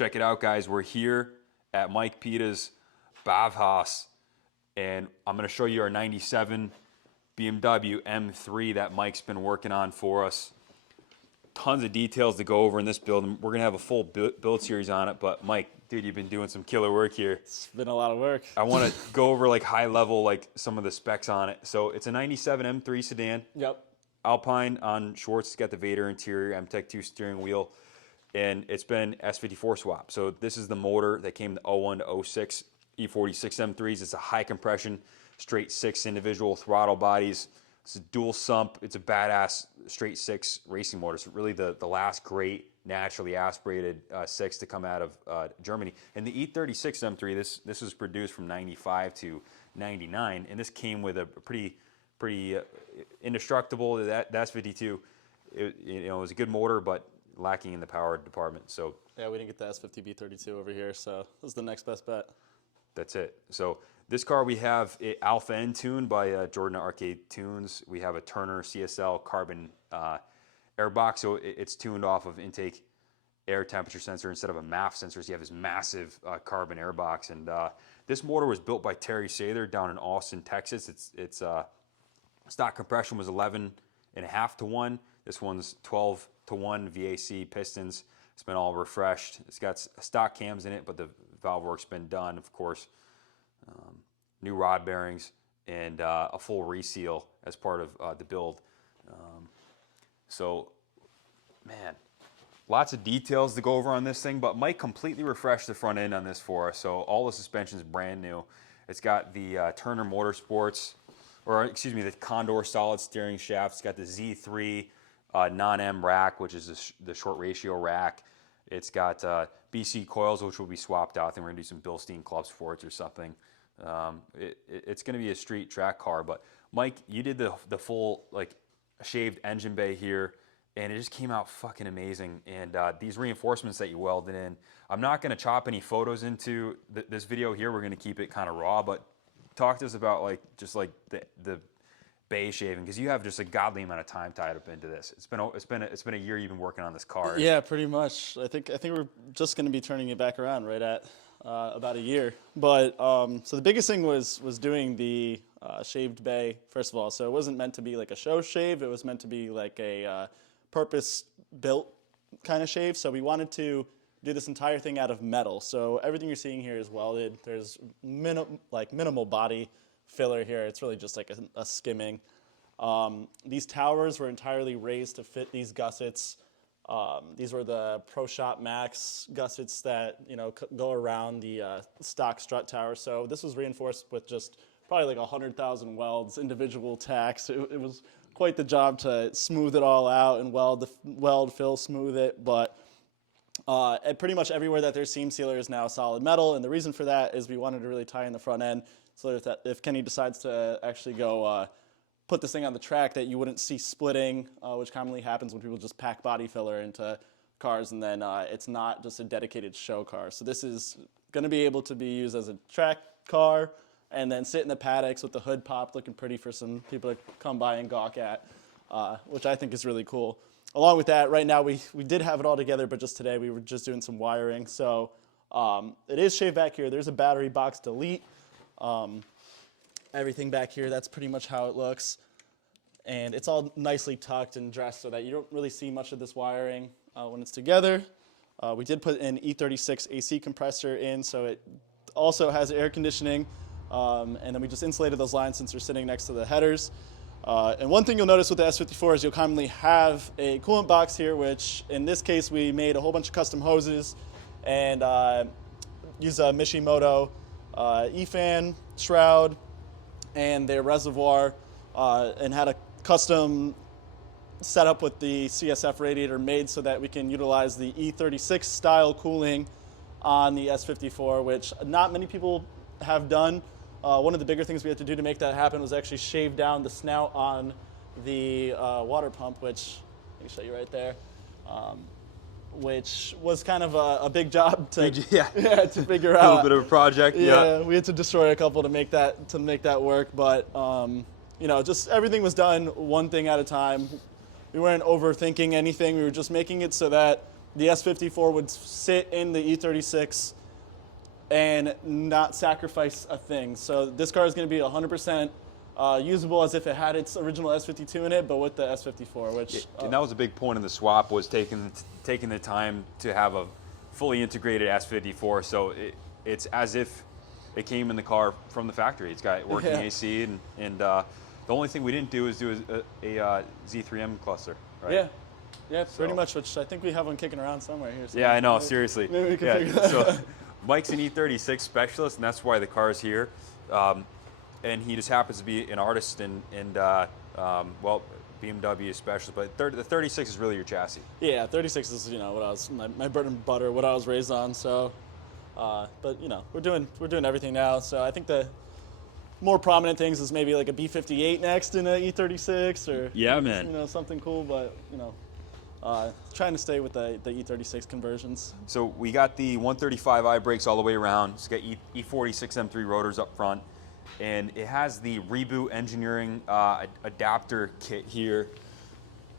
Check it out, guys. We're here at Mike Pieta's Bauhaus, and I'm going to show you our 97 BMW M3 that Mike's been working on for us. Tons of details to go over in this build, and we're going to have a full build series on it. But Mike, dude, you've been doing some killer work here. It's been a lot of work. I want to go over like high level, like some of the specs on it. So it's a 97 M3 sedan. Yep. Alpine on Schwartz. It's got the Vader interior, M-Tech 2 steering wheel, and it's been S54 swap. So this is the motor that came the 01 to 06 E36 M3s. It's a high compression, straight six individual throttle bodies. It's a dual sump. It's a badass straight six racing motor. It's really the last great naturally aspirated six to come out of Germany. And the E36 M3, this was produced from 95 to 99, and this came with a pretty indestructible. That's 52. It was a good motor, but lacking in the power department. So yeah, we didn't get the S50B32 over here, so this is the next best bet. That's it. So this car, we have it Alpha N tuned by Jordan Arcade Tunes. We have a Turner CSL carbon air box, so it's tuned off of intake air temperature sensor instead of a MAF sensor. So you have this massive carbon air box, and this motor was built by Terry Sather down in Austin, Texas. It's stock compression was 11.5 to 1. This one's 12 to 1 VAC pistons. It's been all refreshed. It's got stock cams in it, but the valve work's been done, of course. New rod bearings and a full reseal as part of the build. So, man, lots of details to go over on this thing, but Mike completely refreshed the front end on this for us. So all the suspension's brand new. It's got the Turner Motorsports, or excuse me, the Condor solid steering shaft. It's got the Z3 non-M rack, which is the short ratio rack. It's got BC coils, which will be swapped out. I think we're gonna do some Bilstein clubs for it or something. It's gonna be a street track car. But Mike, you did the full like shaved engine bay here, and it just came out fucking amazing. And these reinforcements that you welded in, I'm not gonna chop any photos into this video here. We're gonna keep it kind of raw, but talk to us about like just like the bay shaving, because you have just a godly amount of time tied up into this. It's been a year you've been working on this car. Yeah, pretty much. I think we're just going to be turning it back around right at about a year. But so the biggest thing was doing the shaved bay first of all. So it wasn't meant to be like a show shave. It was meant to be like a purpose-built kind of shave. So we wanted to do this entire thing out of metal. So everything you're seeing here is welded. There's minimal body filler here. It's really just like a skimming. These towers were entirely raised to fit these gussets. These were the Pro Shop Max gussets that go around the stock strut tower. So this was reinforced with just probably like 100,000 welds, individual tacks. It was quite the job to smooth it all out and weld, fill, smooth it. But and pretty much everywhere that there's seam sealer is now solid metal, and the reason for that is we wanted to really tie in the front end so that if Kenny decides to actually go put this thing on the track, that you wouldn't see splitting, which commonly happens when people just pack body filler into cars, and then it's not just a dedicated show car. So this is going to be able to be used as a track car and then sit in the paddocks with the hood popped, looking pretty for some people to come by and gawk at, which I think is really cool. Along with that, right now we did have it all together, but just today we were just doing some wiring. So it is shaved back here. There's a battery box delete. Everything back here, that's pretty much how it looks. And it's all nicely tucked and dressed so that you don't really see much of this wiring when it's together. We did put an E36 AC compressor in, so it also has air conditioning. And then we just insulated those lines since they're sitting next to the headers. And one thing you'll notice with the S54 is you'll commonly have a coolant box here, which in this case we made a whole bunch of custom hoses and use a Mishimoto E-fan shroud and their reservoir, and had a custom setup with the CSF radiator made so that we can utilize the E36 style cooling on the S54, which not many people have done. One of the bigger things we had to do to make that happen was actually shave down the snout on the water pump, which I can show you right there, which was kind of a big job to to figure out. A little bit of a project. Yeah, we had to destroy a couple to make that work, but just everything was done one thing at a time. We weren't overthinking anything. We were just making it so that the S54 would sit in the E36 and not sacrifice a thing. So this car is going to be 100% usable as if it had its original S52 in it, but with the S54, which... and that was a big point in the swap, was taking the time to have a fully integrated S54. So it's as if it came in the car from the factory. It's got working AC, and the only thing we didn't do is do a Z3M cluster, right? Yeah, pretty much, which I think we have one kicking around somewhere here. So yeah, I know, seriously. Maybe we can figure that out. So Mike's an E36 specialist, and that's why the car's here. And he just happens to be an artist and well, BMW specialist, but the 36 is really your chassis. Yeah, 36 is, what I was, my bread and butter, what I was raised on. So, but we're doing everything now. So I think the more prominent things is maybe like a B58 next in an E36, or yeah, man, something cool. But trying to stay with the E36 conversions. So we got the 135i brakes all the way around. It's got E46 M3 rotors up front, and it has the Reboot Engineering adapter kit here.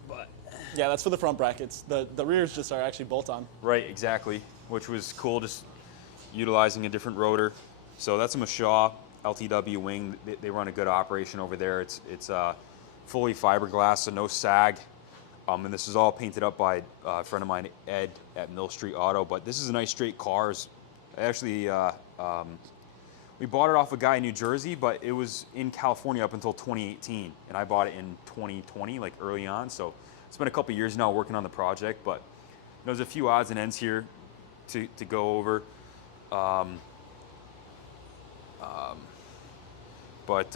But yeah, that's for the front brackets. The rears just are actually bolt-on. Right, exactly, which was cool, just utilizing a different rotor. So that's a Mashaw LTW wing. They run a good operation over there. It's fully fiberglass, so no sag. And this is all painted up by a friend of mine, Ed, at Mill Street Auto. But this is a nice straight car. Actually, we bought it off a guy in New Jersey, but it was in California up until 2018. And I bought it in 2020, like early on. So it's been a couple years now working on the project. But there's a few odds and ends here to go over. But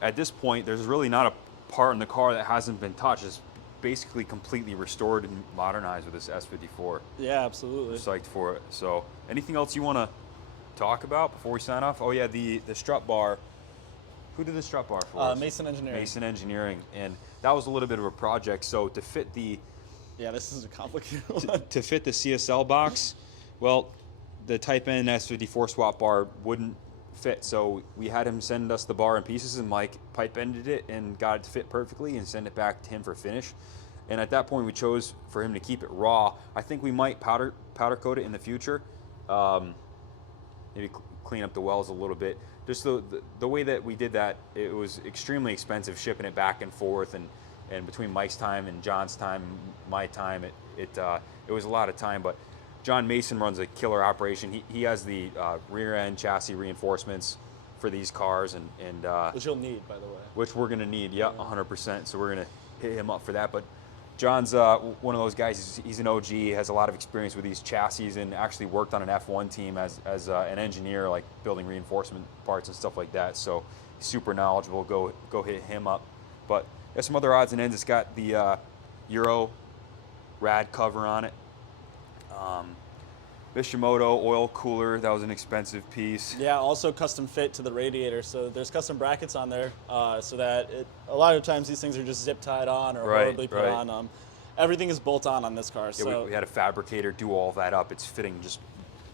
at this point, there's really not a part in the car that hasn't been touched. It's basically completely restored and modernized with this S54. Yeah, absolutely. I'm psyched for it. So anything else you want to talk about before we sign off? Oh yeah, the strut bar. Who did the strut bar for us? Mason Engineering. Mason Engineering, and that was a little bit of a project. So to fit the this is a complicated one. to fit the CSL box, well, the Type N S54 swap bar wouldn't fit, so we had him send us the bar in pieces, and Mike pipe ended it and got it to fit perfectly and send it back to him for finish. And at that point we chose for him to keep it raw. I think we might powder coat it in the future, maybe clean up the wells a little bit. Just the way that we did that, it was extremely expensive shipping it back and forth, and between Mike's time and John's time, my time, it was a lot of time. But John Mason runs a killer operation. He has the rear end chassis reinforcements for these cars, and which you'll need, by the way. Which we're gonna need, 100%. So we're gonna hit him up for that. But John's one of those guys. He's an OG. Has a lot of experience with these chassis, and actually worked on an F1 team as an engineer, like building reinforcement parts and stuff like that. So he's super knowledgeable. Go hit him up. But there's some other odds and ends. It's got the Euro rad cover on it. Bishimoto oil cooler, that was an expensive piece. Yeah, also custom fit to the radiator. So there's custom brackets on there, so that a lot of times these things are just zip tied on or horribly put on. Everything is bolt on this car. Yeah, so we had a fabricator do all that up. It's fitting just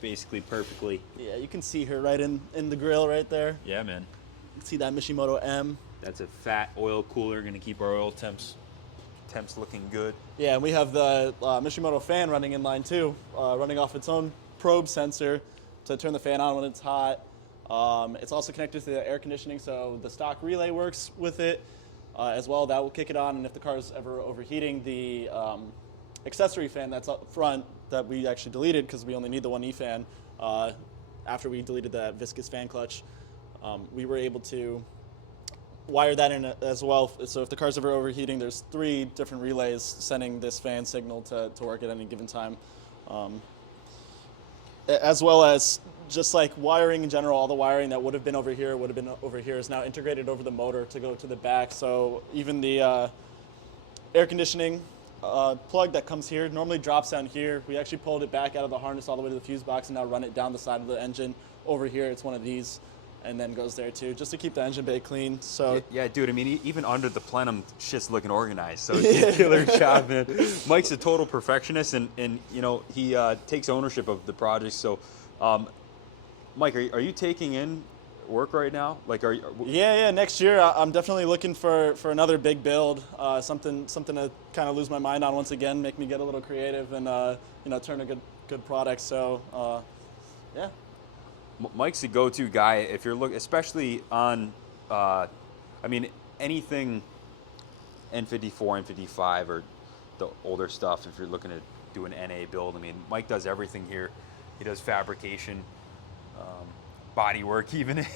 basically perfectly. Yeah, you can see her right in the grill right there. Yeah, man. You can see that Bishimoto M. That's a fat oil cooler, gonna keep our oil temps looking good. Yeah, and we have the Mishimoto fan running in line too, running off its own probe sensor to turn the fan on when it's hot. It's also connected to the air conditioning, so the stock relay works with it as well. That will kick it on, and if the car is ever overheating, the accessory fan that's up front that we actually deleted because we only need the 1E fan, after we deleted that viscous fan clutch, we were able to wire that in as well. So if the car's ever overheating, there's 3 different relays sending this fan signal to work at any given time. As well as just like wiring in general, all the wiring that would have been over here is now integrated over the motor to go to the back. So even the air conditioning plug that comes here normally drops down here. We actually pulled it back out of the harness all the way to the fuse box and now run it down the side of the engine. Over here, it's one of these, and then goes there too, just to keep the engine bay clean. So yeah, dude. I mean, even under the plenum, shit's looking organized. So it's a killer job, man. Mike's a total perfectionist, and he takes ownership of the project. So, Mike, are you taking in work right now? Like, are you? Yeah. Next year, I'm definitely looking for another big build, something to kind of lose my mind on once again, make me get a little creative, and turn a good product. So, yeah. Mike's the go-to guy if you're looking, especially on, I mean, anything N54, N55, or the older stuff. If you're looking to do an NA build, I mean, Mike does everything here. He does fabrication, body work, even.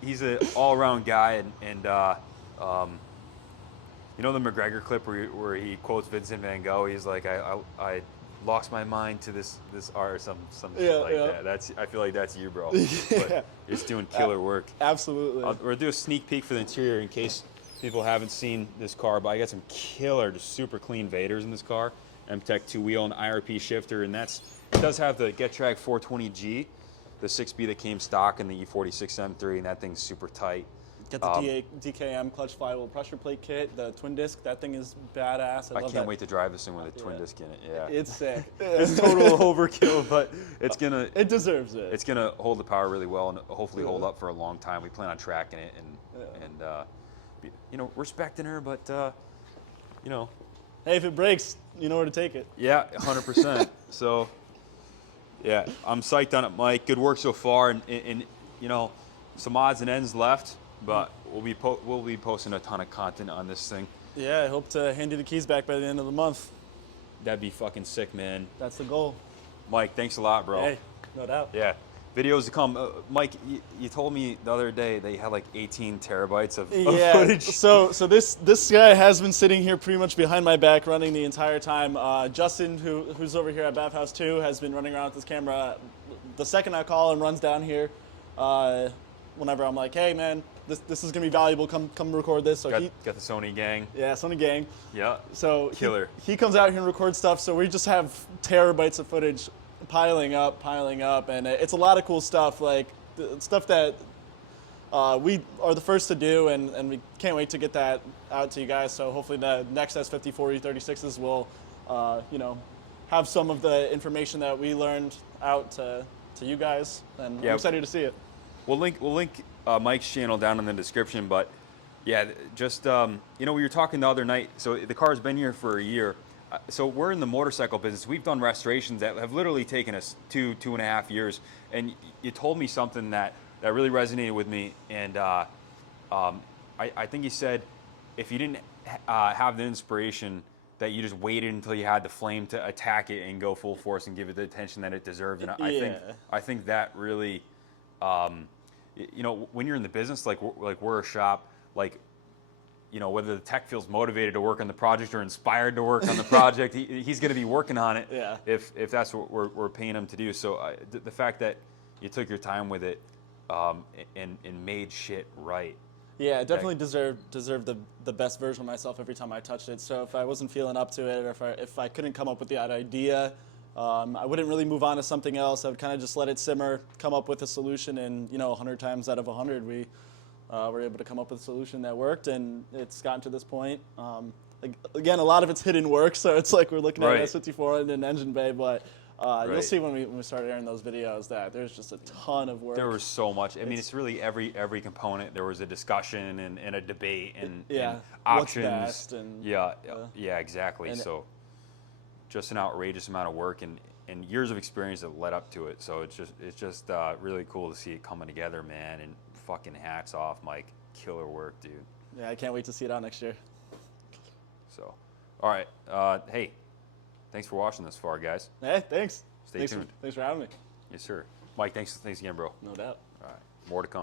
He's an all-around guy, and you know the McGregor clip where he quotes Vincent Van Gogh. He's like, I lost my mind to this art, or some shit like that. I feel like that's you, bro. Yeah. But you're just doing killer work. Absolutely. We'll do a sneak peek for the interior in case people haven't seen this car, but I got some killer, just super clean Vaders in this car. M-Tech 2-wheel and IRP shifter, and it does have the GetTrack 420G, the 6B that came stock in the E36 M3, and that thing's super tight. Get the DKM clutch flywheel pressure plate kit, the twin disc. That thing is badass. I can't wait to drive this thing with a twin disc in it. Yeah, it's sick. It's total overkill, but it deserves it. It's gonna hold the power really well and hopefully hold up for a long time. We plan on tracking it and respecting her, but hey, if it breaks, you know where to take it. Yeah, 100%. So, yeah, I'm psyched on it, Mike. Good work so far, and some odds and ends left, but we'll be posting a ton of content on this thing. Yeah, I hope to hand you the keys back by the end of the month. That'd be fucking sick, man. That's the goal. Mike, thanks a lot, bro. Hey, no doubt. Yeah. Videos to come. Mike, you told me the other day that you had like 18 terabytes of footage. So this guy has been sitting here pretty much behind my back running the entire time. Justin, who's over here at Bathhouse 2, has been running around with this camera. The second I call him, runs down here. Whenever I'm like, hey man, this is gonna be valuable. Come record this. So got the Sony gang. Yeah, Sony gang. Yeah. So killer. He comes out here and records stuff. So we just have terabytes of footage piling up, and it's a lot of cool stuff, like stuff that we are the first to do, and we can't wait to get that out to you guys. So hopefully the next S54 E36s will, have some of the information that we learned out to you guys, and I'm excited to see it. We'll link Mike's channel down in the description, but yeah, just we were talking the other night. So the car's been here for a year. So we're in the motorcycle business. We've done restorations that have literally taken us 2.5 years. And you told me something that really resonated with me. And I think you said if you didn't have the inspiration, that you just waited until you had the flame to attack it and go full force and give it the attention that it deserved. And I think that really, when you're in the business, like we're a shop, like, whether the tech feels motivated to work on the project or inspired to work on the project, he's going to be working on it. Yeah. If that's what we're paying him to do. So the fact that you took your time with it and made shit right. Yeah, I definitely deserved the best version of myself every time I touched it. So if I wasn't feeling up to it, or if I couldn't come up with the idea, I wouldn't really move on to something else. I would kind of just let it simmer, come up with a solution, and 100 times out of 100 we were able to come up with a solution that worked, and it's gotten to this point. Again, a lot of it's hidden work, so it's like we're looking at an S54 in an engine bay, but you'll see when we start airing those videos that there's just a ton of work. There was so much. I mean, it's really every component. There was a discussion and a debate and options. What's best and yeah, exactly. And so just an outrageous amount of work and years of experience that led up to it. So it's just really cool to see it coming together, man. And fucking hats off, Mike. Killer work, dude. Yeah, I can't wait to see it out next year. So, all right. Hey, thanks for watching this far, guys. Hey, thanks. Stay tuned. Thanks for having me. Yes, sir. Mike, thanks again, bro. No doubt. All right. More to come.